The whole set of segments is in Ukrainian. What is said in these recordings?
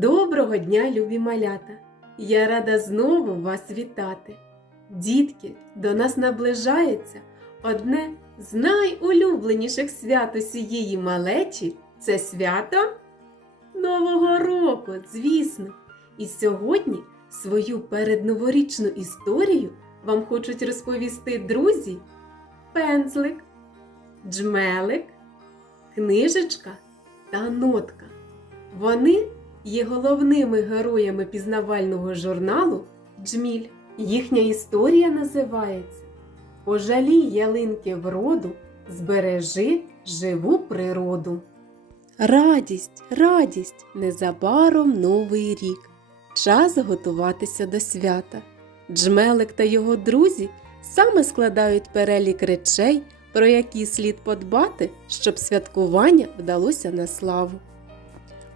Доброго дня, любі малята! Я рада знову вас вітати. Дітки, до нас наближається одне з найулюбленіших свят усієї малечі це свято Нового року, звісно. І сьогодні свою передноворічну історію вам хочуть розповісти друзі пензлик, джмелик, книжечка та нотка. Вони є головними героями пізнавального журналу Джміль. Їхня історія називається Пожалій ялинки вроду, збережи живу природу. Радість, радість, незабаром новий рік. Час готуватися до свята. Джмелик та його друзі саме складають перелік речей, про які слід подбати, щоб святкування вдалося на славу.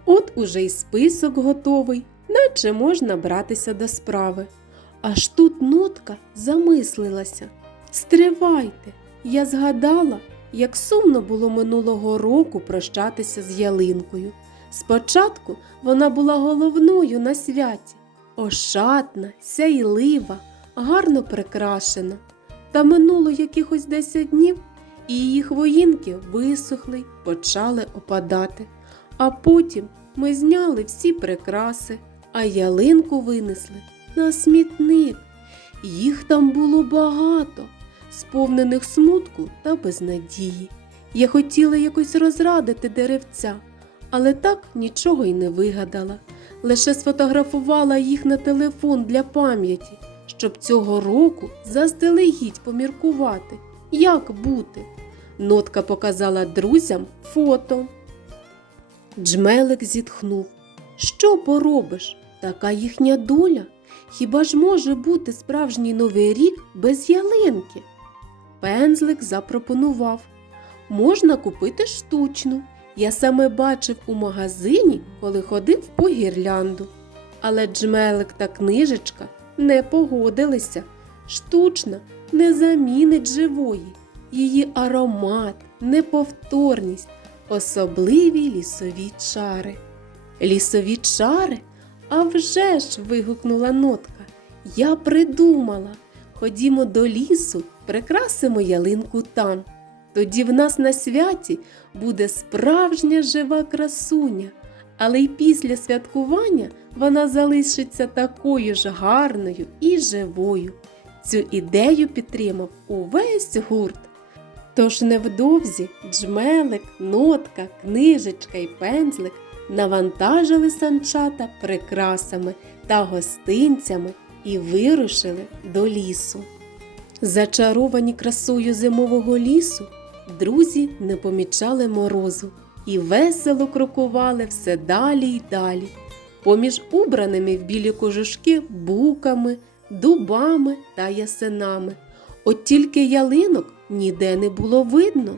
От уже й список готовий, наче можна братися до справи. Аж тут нотка замислилася. Стривайте, я згадала, як сумно було минулого року прощатися з ялинкою. Спочатку вона була головною на святі, ошатна, сяйлива, гарно прикрашена. Та минуло якихось 10 днів, і її хвоїнки висохли й почали опадати. А потім ми зняли всі прикраси, а ялинку винесли на смітник. Їх там було багато, сповнених смутку та безнадії. Я хотіла якось розрадити деревця, але так нічого й не вигадала. Лише сфотографувала їх на телефон для пам'яті, щоб цього року заздалегідь поміркувати, як бути. Нотка показала друзям фото. Джмелик зітхнув. Що поробиш? Така їхня доля. Хіба ж може бути справжній новий рік без ялинки? Пензлик запропонував. Можна купити штучну. Я саме бачив у магазині, коли ходив по гірлянду. Але джмелик та книжечка не погодилися. Штучна не замінить живої. Її аромат, неповторність, особливі лісові чари. Лісові чари? А вже ж. вигукнула нотка. Я придумала. Ходімо до лісу, прикрасимо ялинку там. Тоді в нас на святі буде справжня жива красуня, але й після святкування вона залишиться такою ж гарною і живою. Цю ідею підтримав увесь гурт. Тож невдовзі джмелик, нотка, книжечка і пензлик навантажили санчата прикрасами та гостинцями і вирушили до лісу. Зачаровані красою зимового лісу, друзі не помічали морозу і весело крокували все далі й далі, поміж убраними в білі кожушки буками, дубами та ясенами. От тільки ялинок ніде не було видно.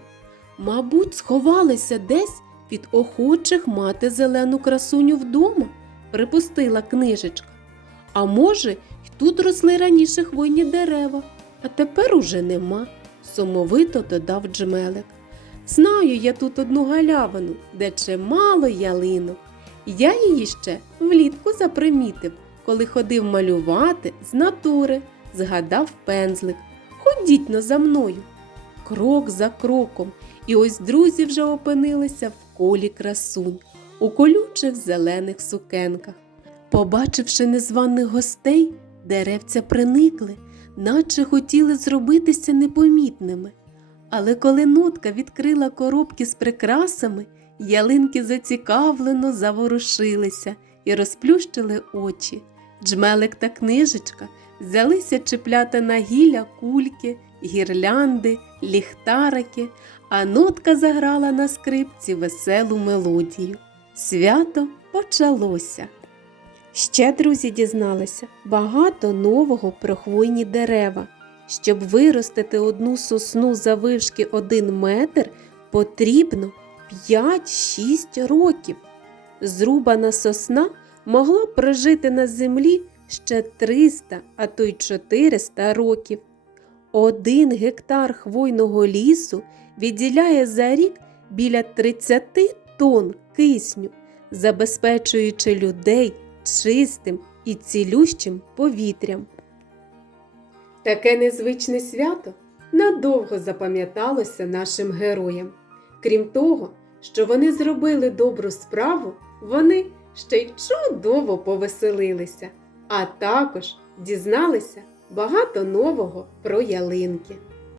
Мабуть, сховалися десь від охочих мати зелену красуню вдома, припустила книжечка. А може, й тут росли раніше хвойні дерева, а тепер уже нема, сумовито додав джмелик. Знаю я тут одну галявину, де чимало ялинок. Я її ще влітку запримітив, коли ходив малювати з натури, згадав пензлик. Ходіть но за мною. Крок за кроком, і ось друзі вже опинилися в колі красунь, у колючих зелених сукенках. Побачивши незваних гостей, деревця приникли, наче хотіли зробитися непомітними. Але коли нутка відкрила коробки з прикрасами, ялинки зацікавлено заворушилися і розплющили очі. Джмелик та книжечка взялися чіпляти на гілля кульки, гірлянди, ліхтарики, а нотка заграла на скрипці веселу мелодію. Свято почалося. Ще друзі дізналися багато нового про хвойні дерева. Щоб виростити одну сосну завишки один метр, потрібно 5-6 років. Зрубана сосна могла прожити на землі ще 300, а то й 400 років. Один гектар хвойного лісу відділяє за рік біля 30 тонн кисню. забезпечуючи людей чистим і цілющим повітрям. Таке незвичне свято надовго запам'яталося нашим героям. Крім того, що вони зробили добру справу, вони ще й чудово повеселилися, а також дізналися багато нового про ялинки.